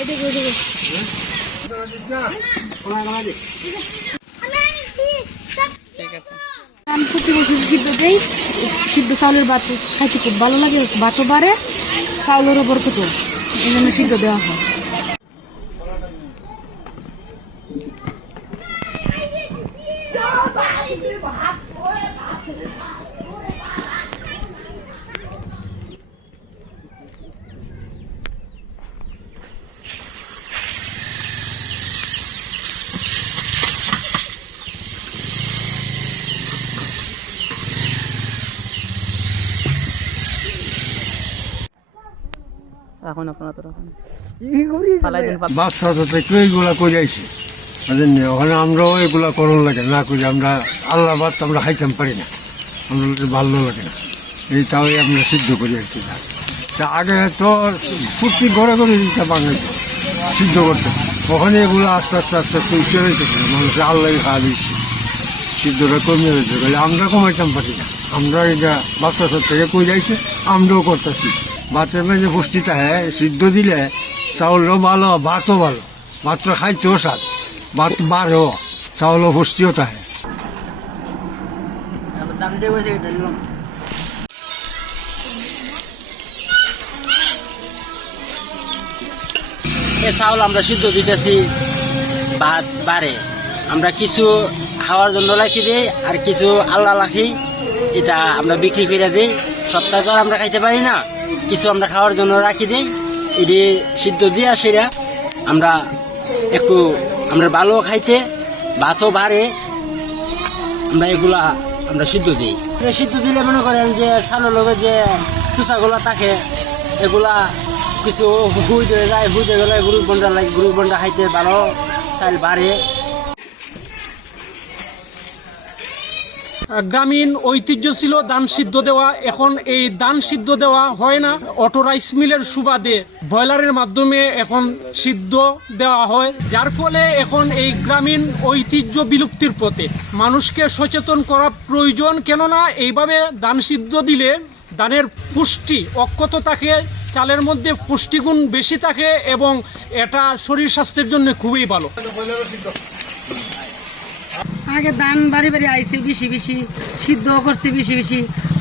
এদিকে বছর সিদ্ধ দেই সিদ্ধ চাউলের ভাত খাইতে খুব ভালো লাগে, ভাতও বাড়ে চাউলেরও বরকত এই জন্য সিদ্ধ দেওয়া হয়। আপনারা তো রাখুন। পালাই দিন বাচ্চা তো থেকে এইগুলা করে আইছে ওখানে আমরাও এগুলা করণ লাগে না করি আমরা আল্লাহ বাদ আমরা খাইতাম পারি না। আমরা ভালো লাগে না। এই তাও আমরা সিদ্ধ করি আর কি তা আগে তো ফুর্তি ঘরে করে দিতে বাঙালি। সিদ্ধ করতে ওখানে এগুলো আস্তে আস্তে আস্তে আস্তে উঠে রয়েছে মানুষের আল্লাহ খাওয়া দিচ্ছে সিদ্ধটা কমে রয়েছে বলে আমরা কমাইতাম পারি না। আমরা এটা বাচ্চা সব থেকে কই যাইছে আমরাও করতেছি। ভাতের মেঝে পুষ্টিটা হ্যাঁ সিদ্ধ দিলে চাউলও ভালো, ভাতও ভালো। ভাত বাড়েও চাউলও পুষ্টিও থাকে দাম দিয়ে বলছে এটা এ চাউল আমরা সিদ্ধ দিতেছি ভাত বাড়ে আমরা কিছু খাওয়ার জন্য রাখি দিই, আর কিছু আল্লাহ রাখি এটা আমরা বিক্রি করে দিই। সপ্তাহে তো আমরা খাইতে পারি না। কিছু আমরা খাওয়ার জন্য রাখি দিই। এটি সিদ্ধ দিয়া সেরা আমরা একটু, আমরা ভালো খাইতে, ভাতও বাড়ে। আমরা এগুলা, আমরা সিদ্ধ দিই। সিদ্ধ দিলে মনে করেন যে চালের লগে যে চুষাগুলা থাকে, এগুলা কিছু হুই দিয়ে যায় হুই দিয়ে গেলে গ্রুপ বন্ডা লাগে গ্রুপ বন্ডা খাইতে ভালো চাল বাড়ে। গ্রামীণ ঐতিহ্য ছিল দান সিদ্ধ দেওয়া। এখন এই দান সিদ্ধ দেওয়া হয় না। অটো রাইস মিলের সুবাদে ব্রয়লারের মাধ্যমে এখন সিদ্ধ দেওয়া হয়। যার ফলে এখন এই গ্রামীণ ঐতিহ্য বিলুপ্তির পথে। মানুষকে সচেতন করা প্রয়োজন। কেননা এইভাবে দান সিদ্ধ দিলে দানের পুষ্টি অক্ষত থাকে, চালের মধ্যে পুষ্টিগুণ বেশি থাকে এবং এটা শরীর স্বাস্থ্যের জন্য খুবই ভালো। আগে দান বাড়ি বাড়ি আইছে, বেশি বেশি, সিদ্ধ করছে, বেশি বেশি।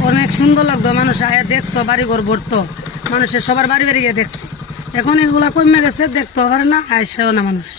অনেক সুন্দর লাগতো, মানুষ আয়া দেখতো বাড়ি ঘর ভরতো। মানুষের সবার বাড়ি বাড়ি গিয়ে দেখছে। এখন এগুলা কমে গেছে, দেখতে পারে না আইসেও না মানুষ।